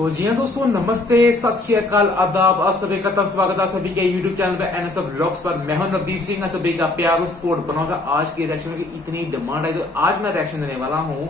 तो जी हाँ दोस्तों, नमस्ते, सत श्री अकाल, आदाब, आप सभी का तब स्वागत है सभी के यूट्यूब चैनल पे एनएसएफ व्लॉग्स पर। मैं हूं नवदीप सिंह, सभी का प्यार स्पोर्ट बनाऊंगा। आज के रिएक्शन की इतनी डिमांड है तो आज मैं रिएक्शन देने वाला हूं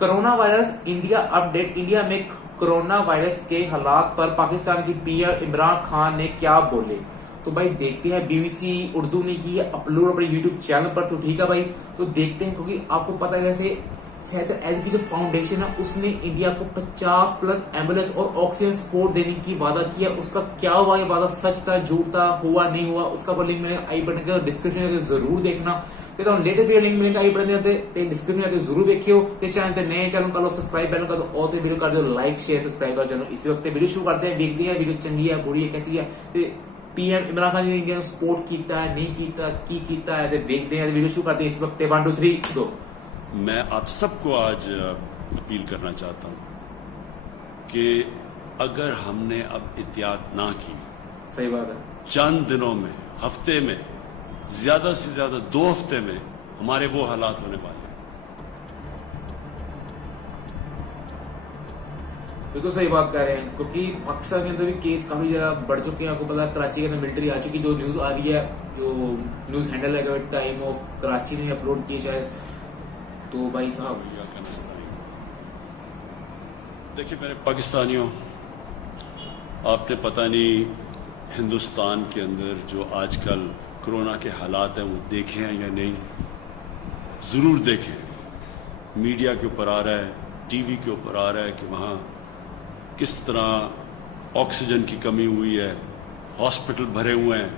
corona virus India update. India में कोरोना वायरस के हालात पर पाकिस्तान की पीएम इमरान खान ने क्या बोले। तो भाई देखते हैं, बीबीसी उर्दू ने की अपलोड अपने यूट्यूब चैनल पर। तो ठीक है भाई, तो देखते हैं, क्योंकि आपको पता है जैसे फैसल एल की जो फाउंडेशन है उसने इंडिया को 50+ एम्बुलेंस और ऑक्सीजन सपोर्ट देने की वादा किया। उसका क्या हुआ, ये वादा सच था, झूठ था, हुआ नहीं हुआ, उसका लिंक मैंने आई बटन के डिस्क्रिप्शन में जरूर देखना। तो लेटेस्ट वीडियो लिंक मिलेगा आई बटन ते डिस्क्रिप्शन में जरूर देखियो। इस चैनल पे नए चैनल का लो सब्सक्राइब कर लो और वीडियो कर दो लाइक शेयर सब्सक्राइब कर चलो। इस वक्त वीडियो शुरू करते हैं, देखते हैं वीडियो चंगी है बुरी है कैसी है। पीएम इमरान खान ने इंडिया सपोर्ट किया है नहीं किया की है, देखते हैं वीडियो शुरू करते हैं। इस वक्त 1 2 3 2। मैं आप सबको आज अपील करना चाहता हूं कि अगर हमने अब एहतियात ना की, सही बात है, चंद दिनों में, हफ्ते में, ज्यादा से ज्यादा 2 हफ्ते में हमारे वो हालात होने वाले हैं। बिल्कुल सही बात कर रहे हैं, क्योंकि पाकिस्तान के अंदर भी केस काफी ज्यादा बढ़ चुके हैं। आपको पता है कराची के अंदर मिलिट्री आ चुकी, जो न्यूज आ रही है, जो न्यूज हैंडल है टाइम ऑफ कराची ने अपलोड की शायद। तो भाई साहब देखिए मेरे पाकिस्तानियों, आपने पता नहीं हिंदुस्तान के अंदर जो आजकल कोरोना के हालात हैं वो देखे हैं या नहीं, जरूर देखें। मीडिया के ऊपर आ रहा है, टीवी के ऊपर आ रहा है कि वहाँ किस तरह ऑक्सीजन की कमी हुई है, हॉस्पिटल भरे हुए हैं,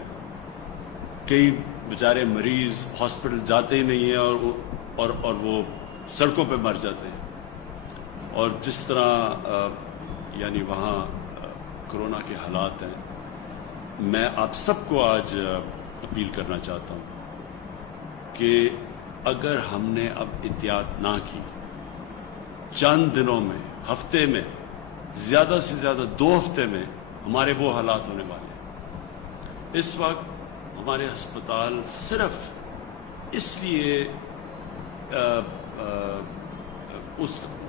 कई बेचारे मरीज हॉस्पिटल जाते ही नहीं है और वो सड़कों पे मर जाते हैं। और जिस तरह यानी वहाँ कोरोना के हालात हैं, मैं आप सबको आज अपील करना चाहता हूँ कि अगर हमने अब एहतियात ना की, चंद दिनों में, हफ्ते में, ज्यादा से ज्यादा 2 हफ्ते में हमारे वो हालात होने वाले हैं। इस वक्त हमारे अस्पताल सिर्फ इसलिए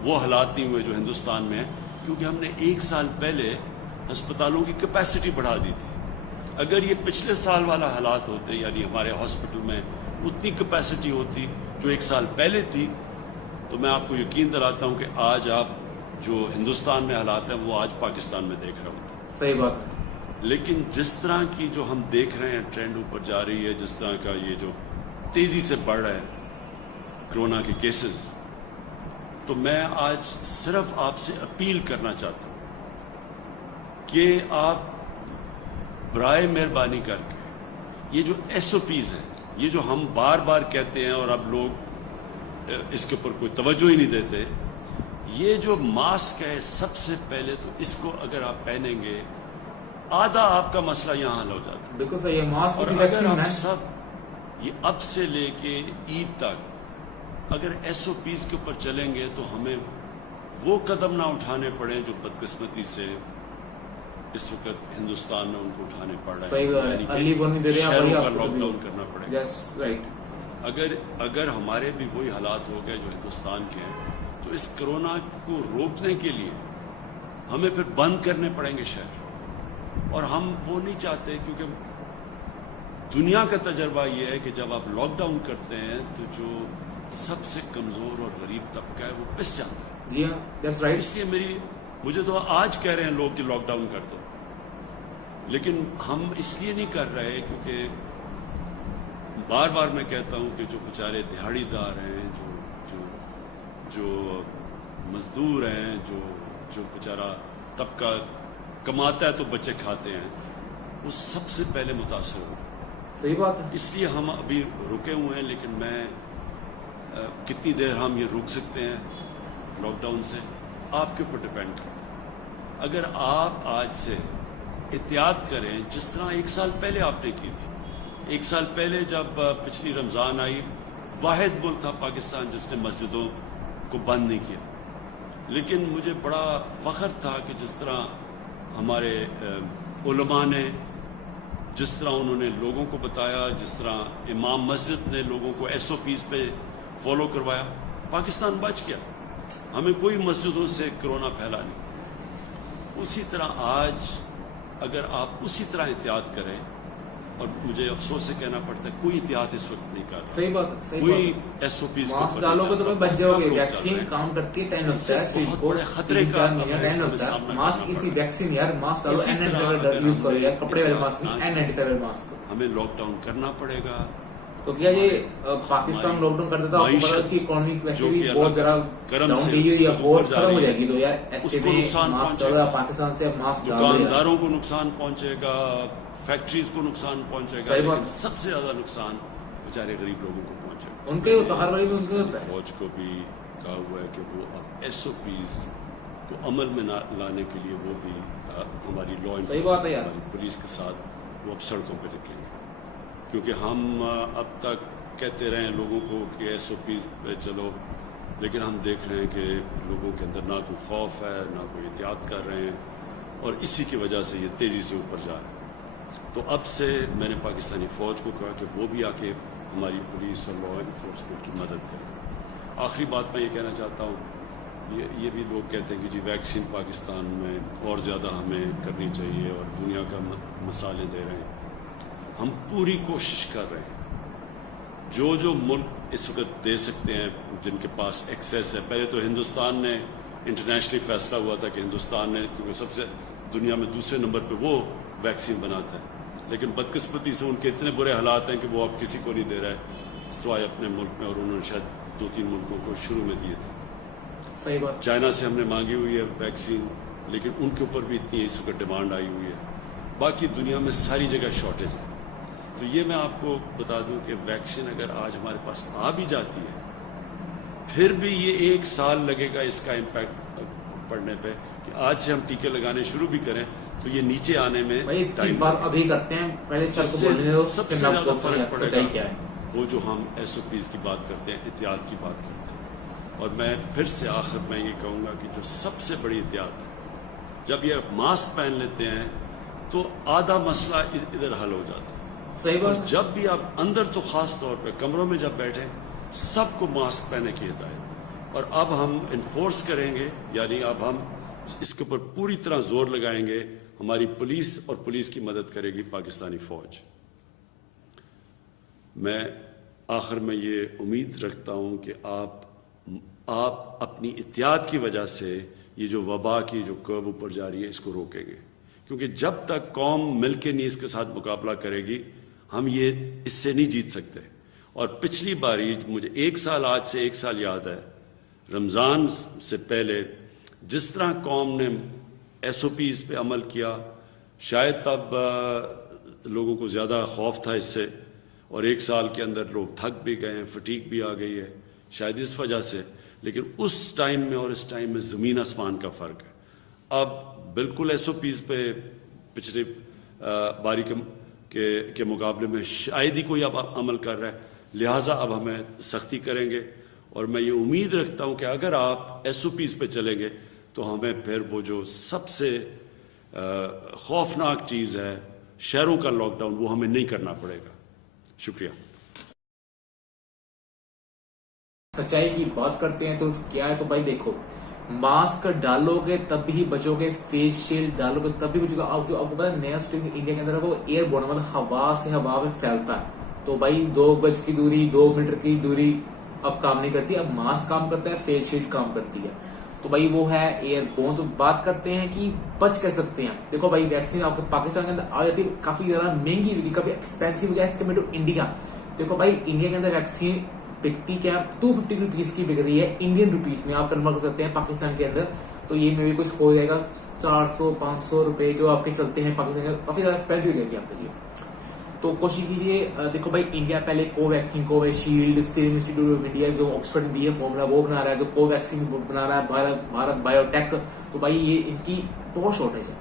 वो हालात नहीं हुए जो हिंदुस्तान में है क्योंकि हमने 1 साल पहले अस्पतालों की कैपेसिटी बढ़ा दी थी। अगर ये पिछले साल वाला हालात होते, यानी हमारे हॉस्पिटल में उतनी कैपेसिटी होती जो 1 साल पहले थी, तो मैं आपको यकीन दिलाता हूं कि आज आप जो हिंदुस्तान में हालात हैं वो आज पाकिस्तान में देख रहे होते। सही बात है। लेकिन जिस तरह की जो हम देख रहे हैं ट्रेंड ऊपर जा रही है, जिस तरह का ये जो तेजी से बढ़ रहा है कोरोना के केसेस, तो मैं आज सिर्फ आपसे अपील करना चाहता हूं कि आप बराए मेहरबानी करके ये जो SOPs हैं, ये जो हम बार बार कहते हैं और अब लोग इसके ऊपर कोई तवज्जो ही नहीं देते, ये जो मास्क है, सबसे पहले तो इसको अगर आप पहनेंगे आधा आपका मसला यहाँ हल हो जाता है। बिल्कुल सही है। मास्क और अगर आप सब ये अब से लेके ईद तक अगर SOPs के ऊपर चलेंगे तो हमें वो कदम ना उठाने पड़े जो बदकिस्मती से इस वक्त हिंदुस्तान में उनको उठाने पड़ रहे हैं। शहरों का लॉकडाउन करना पड़ेगा। yes, right. अगर हमारे भी वही हालात हो गए जो हिंदुस्तान के हैं, तो इस कोरोना को रोकने के लिए हमें फिर बंद करने पड़ेंगे शहर। और हम वो नहीं चाहते, क्योंकि दुनिया का तजर्बा ये है कि जब आप लॉकडाउन करते हैं तो जो सबसे कमजोर और गरीब तबका है वो पिस जाता है। जी हाँ, that's right. इसलिए मुझे तो आज कह रहे हैं लोग कि लॉकडाउन कर दो, लेकिन हम इसलिए नहीं कर रहे क्योंकि बार बार मैं कहता हूं कि जो बेचारे दिहाड़ीदार हैं, जो मजदूर हैं, जो बेचारा तबका कमाता है तो बच्चे खाते हैं, वो सबसे पहले मुतासर हो। सही बात है। इसलिए हम अभी रुके हुए हैं, लेकिन मैं कितनी देर हम ये रुक सकते हैं लॉकडाउन से, आपके ऊपर डिपेंड करता है। अगर आप आज से एहतियात करें जिस तरह 1 साल पहले आपने की थी। 1 साल पहले जब पिछली रमज़ान आई, वाहिद मुल्क था पाकिस्तान जिसने मस्जिदों को बंद नहीं किया। लेकिन मुझे बड़ा फ़ख्र था कि जिस तरह हमारे उलमा ने, जिस तरह उन्होंने लोगों को बताया, जिस तरह इमाम मस्जिद ने लोगों को SOPs पे फॉलो करवाया, पाकिस्तान बच गया। हमें कोई मस्जिदों से कोरोना फैला नहीं। उसी तरह आज अगर आप उसी तरह एहतियात करें, और मुझे अफसोस से कहना पड़ता है कोई एहतियात इस वक्त नहीं कर रहा। सही बात है, सही कोई बात है। SOPs मास्क डालोगे तो बच जाओगे, वैक्सीन काम करती है, टाइम लगता है, सुई को खतरे का 3-4 महीने टाइम लगता है। मास्क इसी वैक्सीन यार, मास्क डालो, N95 यूज करो यार, कपड़े वाले मास्क नहीं, N95 मास्क। हमें लॉकडाउन करना पड़ेगा। तो क्या ये पाकिस्तान लॉकडाउन कर देता, आपको पता है कि इकोनॉमी वैसे भी बहुत जरा डाउन गई है या बहुत खराब हो जाएगी, तो यार ऐसे में मास्क डालो, पाकिस्तान से मास्क डालो, दुकानदारों को नुकसान पहुंचेगा, फैक्ट्रीज को नुकसान पहुंचेगा, लेकिन सबसे ज्यादा नुकसान बेचारे गरीब लोगों को पहुंचेगा। उनके तो हर बारी में उनसे होता है। फौज को भी कहा हुआ है कि वो अब SOPs को अमल में लाने के लिए वो भी हमारी लॉ एनफोर्समेंट पुलिस के साथ वो अब सड़कों पर निकलेंगे, क्योंकि हम अब तक कहते रहे हैं लोगों को कि SOPs पे चलो, लेकिन हम देख रहे हैं कि लोगों के अंदर ना कोई खौफ है, ना कोई एहतियात कर रहे हैं, और इसी की वजह से ये तेज़ी से ऊपर जा रहा है। तो अब से मैंने पाकिस्तानी फ़ौज को कहा कि वो भी आके हमारी पुलिस और लॉ एनफोर्समेंट की मदद करें। आखिरी बात मैं ये कहना चाहता हूँ, ये भी लोग कहते हैं कि जी वैक्सीन पाकिस्तान में और ज़्यादा हमें करनी चाहिए और दुनिया का मसाले दे रहे हैं। हम पूरी कोशिश कर रहे हैं, जो मुल्क इस वक्त दे सकते हैं, जिनके पास एक्सेस है। पहले तो हिंदुस्तान ने इंटरनेशनली फैसला हुआ था कि हिंदुस्तान ने, क्योंकि सबसे दुनिया में दूसरे नंबर पे वो वैक्सीन बनाता है, लेकिन बदकिस्मती से उनके इतने बुरे हालात हैं कि वो अब किसी को नहीं दे रहा है सिवाय अपने मुल्क में, और उन्होंने शायद 2-3 मुल्कों को शुरू में दिए थे। सही बात। चाइना से हमने मांगी हुई है वैक्सीन, लेकिन उनके ऊपर भी इतनी इस वक्त डिमांड आई हुई है। बाकी दुनिया में सारी जगह शॉर्टेज है। तो ये मैं आपको बता दूं कि वैक्सीन अगर आज हमारे पास आ भी जाती है, फिर भी ये 1 साल लगेगा इसका इम्पैक्ट पड़ने पे, कि आज से हम टीके लगाने शुरू भी करें तो ये नीचे आने में टाइम बात अभी करते हैं। पहले सबसे ज्यादा फर्क पड़ेगा क्या है वो जो हम SOPs की बात करते हैं, एहतियात की बात करते हैं। और मैं फिर से आखिर में ये कहूँगा कि जो सबसे बड़ी एहतियात है, जब ये मास्क पहन लेते हैं तो आधा मसला इधर हल हो जाता है। सही बात। और जब भी आप अंदर, तो खास तौर पे कमरों में जब बैठे, सबको मास्क पहनने की हिदायत। और अब हम इन्फोर्स करेंगे, यानी अब हम इसके ऊपर पूरी तरह जोर लगाएंगे। हमारी पुलिस और पुलिस की मदद करेगी पाकिस्तानी फौज। मैं आखिर में ये उम्मीद रखता हूँ कि आप अपनी एहतियात की वजह से ये जो वबा की जो कर्व ऊपर जा रही है, इसको रोकेंगे, क्योंकि जब तक कौम मिल के नहीं इसके साथ मुकाबला करेगी, हम ये इससे नहीं जीत सकते। और पिछली बारी मुझे 1 साल, आज से 1 साल याद है, रमज़ान से पहले जिस तरह कौम ने SOPs पे अमल किया, शायद तब लोगों को ज़्यादा खौफ था इससे, और 1 साल के अंदर लोग थक भी गए हैं, फटीक भी आ गई है शायद इस वजह से। लेकिन उस टाइम में और इस टाइम में ज़मीन आसमान का फ़र्क है। अब बिल्कुल SOPs पे पिछले बारी के मुकाबले में शायद ही कोई अब अमल कर रहा है, लिहाजा अब हमें सख्ती करेंगे। और मैं ये उम्मीद रखता हूँ कि अगर आप SOPs पे चलेंगे तो हमें फिर वो जो सबसे खौफनाक चीज़ है, शहरों का लॉकडाउन, वो हमें नहीं करना पड़ेगा। शुक्रिया। सच्चाई की बात करते हैं तो क्या है, तो भाई देखो, मास्क डालोगे तब ही बचोगे, फेस शील्ड डालोगे तब भी बचोगे। अब जो आपको पता है नया स्ट्रेन इंडिया के अंदर है वो एयरबोर्न, मतलब हवा से हवा में फैलता है। तो भाई 2 गज की दूरी, 2 मीटर की दूरी अब काम नहीं करती, अब मास्क काम करता है, फेस शील्ड काम करती है। तो भाई वो है एयरबोर्न। तो बात करते हैं कि बच कर सकते हैं। देखो भाई वैक्सीन आपके पाकिस्तान के अंदर आ जाती है, काफी ज्यादा महंगी बिकी, काफी एक्सपेंसिव हो जाए कम्पेयर टू इंडिया। देखो भाई इंडिया के अंदर वैक्सीन बिकती क्या 250 रुपीज की बिक रही है, इंडियन रुपीज में आप कन्वर्ट कर सकते हैं पाकिस्तान के अंदर। तो ये में भी कुछ हो जाएगा 400-500 रुपए जो आपके चलते हैं पाकिस्तान में, काफी ज्यादा एक्सपेंसिव हो जाएगी आपके लिए। तो कोशिश कीजिए। देखो भाई इंडिया पहले Covaxin, Covishield, serum institute of India जो ऑक्सफोर्ड में भी है फॉर्मूला, वो बना रहा है। जो कोवैक्सीन बना रहा है भारत बायोटेक। तो भाई ये इनकी बहुत शॉर्टेज है,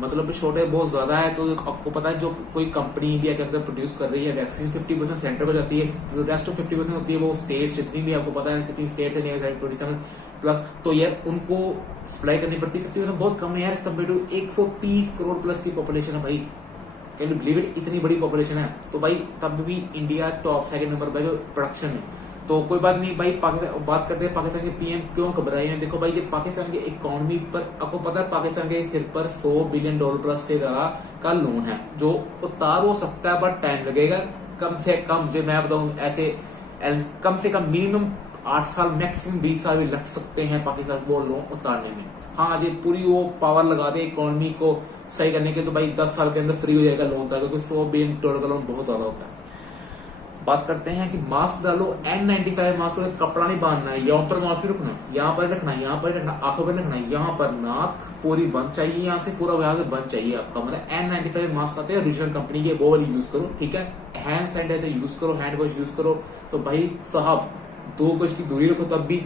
मतलब शॉर्टेज बहुत ज्यादा है। तो आपको पता है जो कोई कंपनी इंडिया के अंदर प्रोड्यूस कर रही है वैक्सीन, 50% सेंटर को जाती है, जो रेस्ट ऑफ 50% होती है वो स्टेट, जितनी भी आपको पता है कितनी स्टेट है 27 प्लस, तो यार उनको सप्लाई करनी पड़ती है। 50% बहुत कम है यार, कंपेयर टू 130 करोड़ प्लस की पॉपुलेशन है भाई। कैन यू बिलीव इट, इतनी बड़ी पॉपुलेशन है। तो भाई तब भी इंडिया टॉप 2nd नंबर पर जो प्रोडक्शन है। तो कोई बात नहीं भाई, पाकिस्तान बात करते हैं पाकिस्तान के पीएम क्यों घबराए हैं। देखो भाई, ये पाकिस्तान के इकोनॉमी पर आपको पता है, पाकिस्तान के सिर पर $100 बिलियन प्लस से ज्यादा का लोन है, जो उतार हो सकता है बट टाइम लगेगा। कम से कम जो मैं बताऊं ऐसे कम से कम मिनिमम 8 साल मैक्सिमम 20 साल भी लग सकते हैं पाकिस्तान को लोन उतारने में। हाँ, ये पूरी वो पावर लगा दे इकोनॉमी को सही करने के तो भाई 10 साल के अंदर फ्री हो जाएगा लोन, क्योंकि $100 बिलियन का लोन बहुत ज्यादा होता है। बात करते हैं कि मास्क डालो, N95 मास्क में कपड़ा नहीं बांधना है, यहाँ पर मास्क भी रखना, यहाँ पर रखना, यहाँ पर रखना, आंखों पर रखना, यहाँ पर नाक पूरी बंद चाहिए, यहाँ से पूरा यहाँ से बंद चाहिए आपका। मतलब N95 मास्क आते हैं ओरिजिनल कंपनी के, वो वाली यूज करो, ठीक है। हैंड सैनिटाइजर यूज करो, हैंड वॉश यूज करो। तो भाई साहब 2 गज की दूरी रखो तब भी।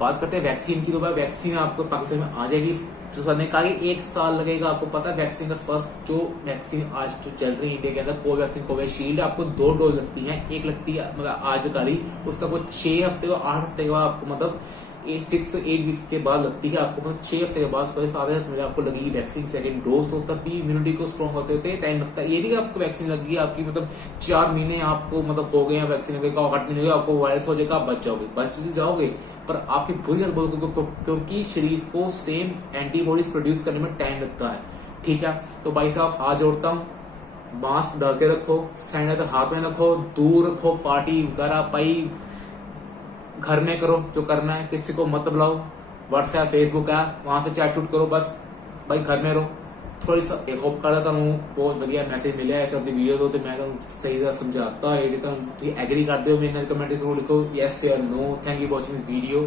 बात करते हैं वैक्सीन की, तो भाई वैक्सीन आपको पाकिस्तान में आ जाएगी। जो सर ने कहा कि 1 साल लगेगा। आपको पता है वैक्सीन का फर्स्ट जो वैक्सीन आज जो चल रही है इंडिया के अंदर, कोवैक्सीन कोविशील्ड, आपको 2 डोज लगती है। एक लगती है मतलब आज वाली, उसका कोई 6 हफ्ते और 8 हफ्ते के बाद आपको मतलब 6 से 8 वीक्स के बाद लगती है आपको, मतलब 6 हफ्ते के बाद 7 आपको लगेगी वैक्सीन सेकंड डोज। तो तब भी इम्यूनिटी को स्ट्रॉन्ग होते होते टाइम लगता है। ये नहीं आपको वैक्सीन लग गई आपकी मतलब 4 महीने आपको मतलब हो गए हैं वैक्सीन का 8 महीने हो गए, आपको वायरस हो जाएगा, आप बच जाओगे पर आपकी बुरी हालत होगी, क्योंकि शरीर को सेम एंटीबॉडीज प्रोड्यूस करने में टाइम लगता है, ठीक है। तो भाई साहब हाथ जोड़ता हूँ, मास्क डाल के रखो, सैनिटाइजर हाथ में रखो, दूर रखो, पार्टी वगैरह भाई घर में करो जो करना है, किसी को मत बुलाओ। व्हाट्सएप फेसबुक है वहां से चैट शूट करो, बस भाई घर में रहो। थोड़ी सा होप कर रहा था हूँ, बहुत बढ़िया मैसेज मिला है ऐसे अपनी वीडियो तो मैं सही तरह समझाता है। एग्री कर दो मेरे कमेंट थ्रू, लिखो यस या no. Thank you watching video.